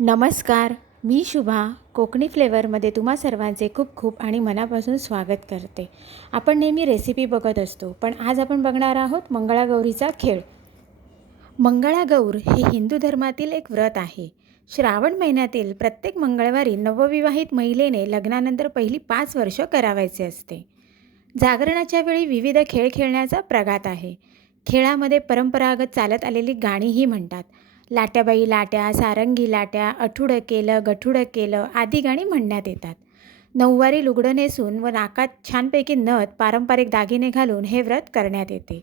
नमस्कार, मी शुभा कोकणी फ्लेवरमध्ये तुम्हा सर्वांचे खूप खूप आणि मनापासून स्वागत करते. आपण नेहमी रेसिपी बघत असतो, पण आज आपण बघणार आहोत मंगळागौरीचा खेळ. मंगळागौर हे हिंदू धर्मातील एक व्रत आहे. श्रावण महिन्यातील प्रत्येक मंगळवारी नवविवाहित महिलेने लग्नानंतर पहिली 5 वर्ष करावायचे असते. जागरणाच्या वेळी विविध खेळ खेळण्याचा प्रघात आहे. खेळामध्ये परंपरागत चालत आलेली गाणीही म्हणतात. लाट्याबाई लाट्या, सारंगी लाट्या, अठुडं केलं, गठुडं केलं आदी गाणी म्हणण्यात येतात. नऊवारी लुगडं नेसून व नाकात छानपैकी नथ, पारंपरिक दागिने घालून हे व्रत करण्यात येते.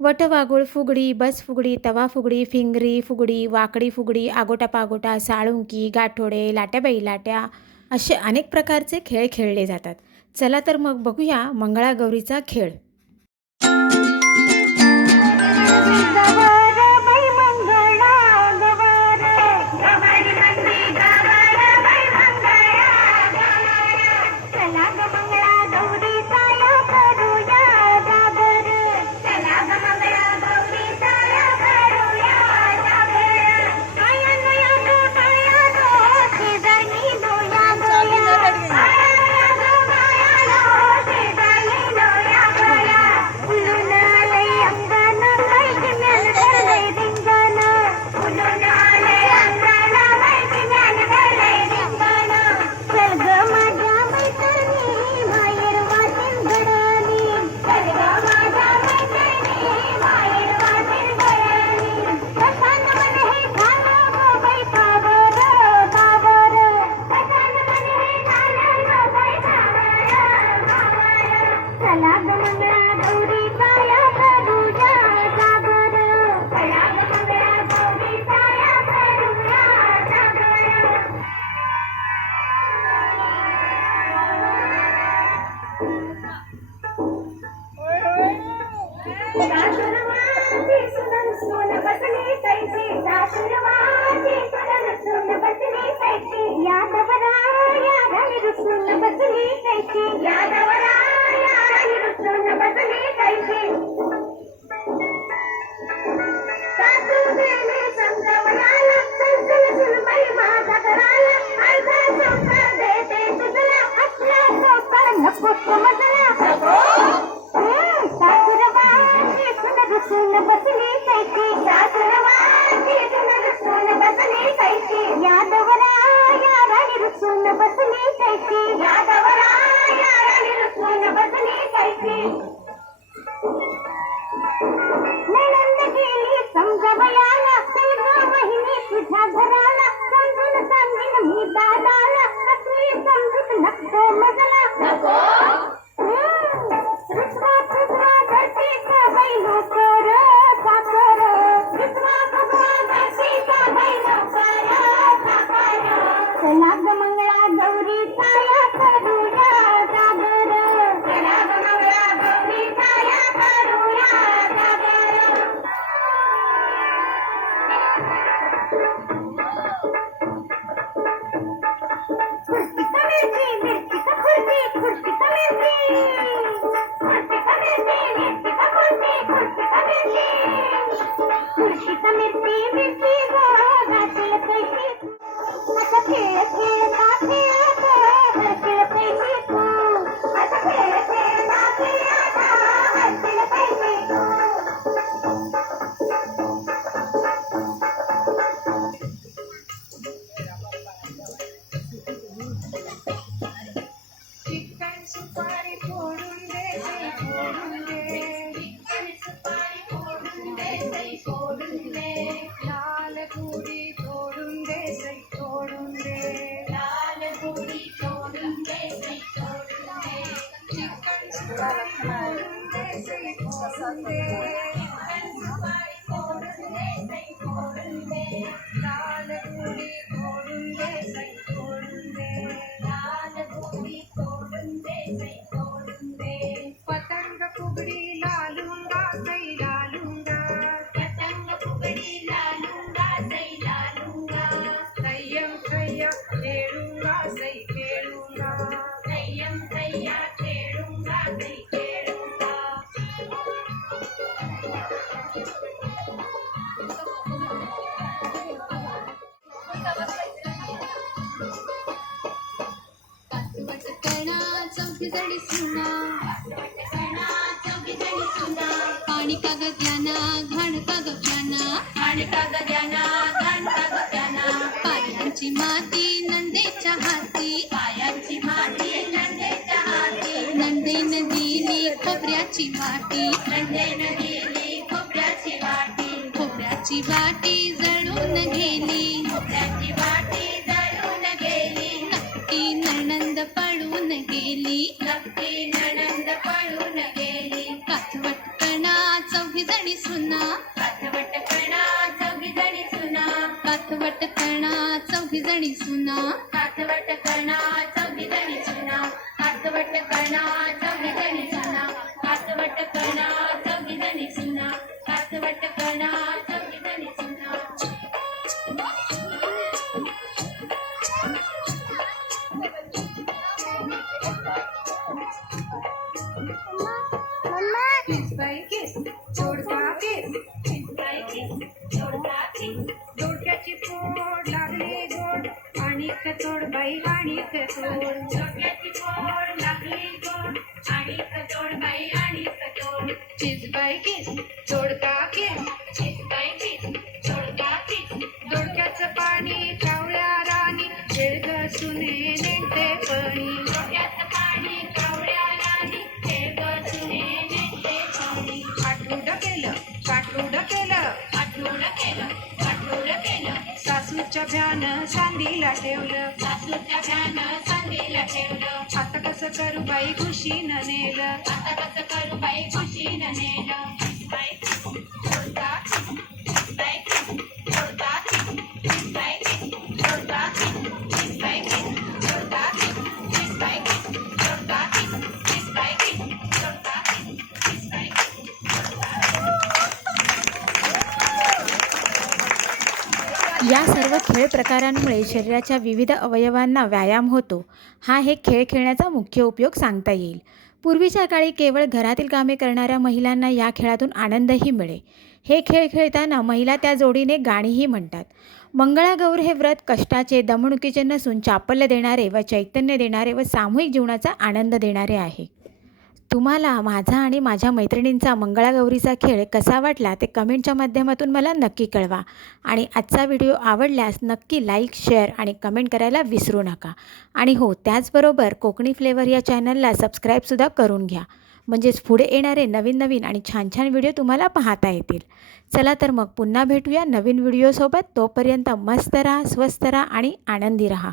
वटवाघूळ फुगडी, बस फुगडी, तवा फुगडी, फिंगरी फुगडी, वाकडी फुगडी, आगोटा पागोटा, साळुंकी, गाठोडे, लाट्याबाई लाट्या असे अनेक प्रकारचे खेळ खेळले जातात. चला तर मग बघूया मंगळागौरीचा खेळ. चौघीजणी सुना. पाणी कागद्याना घाण कागद्याना. पायांची माती नंदेच्या हाती. नंदेन दिली खोबऱ्याची वाटी. खोबऱ्याची वाटी जळून गेली. नक्की नणंद पळून गेली. काथवटकणा चौघीजणी सुना. काथवटकणा चौघीजणी सुना. काथवटकणा चौघीजणी सुना. किस बाई किस जोडका किस. दोडक्याची फोड लागली गोड आणि कचोड बाई आणि कचोड. किस बाई किस जोडका किस. दोडक्याचं पाणी कावळ्या राणी वेळ घासूने नेते पणी. सासूच्या भ्यान सांदीला ठेवलं. आता कसं करू बाई खुशीनं नेलं. या सर्व खेळ प्रकारांमुळे शरीराच्या विविध अवयवांना व्यायाम होतो. हा हे खेळ खेळण्याचा मुख्य उपयोग सांगता येईल. पूर्वीच्या काळी केवळ घरातील कामे करणाऱ्या महिलांना या खेळातून आनंदही मिळे. हे खेळ खेळताना महिला त्या जोडीने गाणीही म्हणतात. मंगळागौर हे व्रत कष्टाचे, दमणुकीचे नसून चापल्य देणारे व चैतन्य देणारे व सामूहिक जीवनाचा आनंद देणारे आहे. तुम्हाला माझा आणि माझ्या मैत्रिणींचा मंगळागौरीचा खेळ कसा वाटला ते कमेंटच्या माध्यमातून मला नक्की कळवा. आणि आजचा व्हिडिओ आवडल्यास नक्की लाईक, शेअर आणि कमेंट करायला विसरू नका. आणि हो, त्याचबरोबर कोकणी फ्लेवर या चॅनलला सबस्क्राईबसुद्धा करून घ्या. म्हणजेच पुढे येणारे नवीन आणि छान छान व्हिडिओ तुम्हाला पाहता येतील. चला तर मग पुन्हा भेटूया नवीन व्हिडिओसोबत. तोपर्यंत मस्त राहा, स्वस्त राहा आणि आनंदी राहा.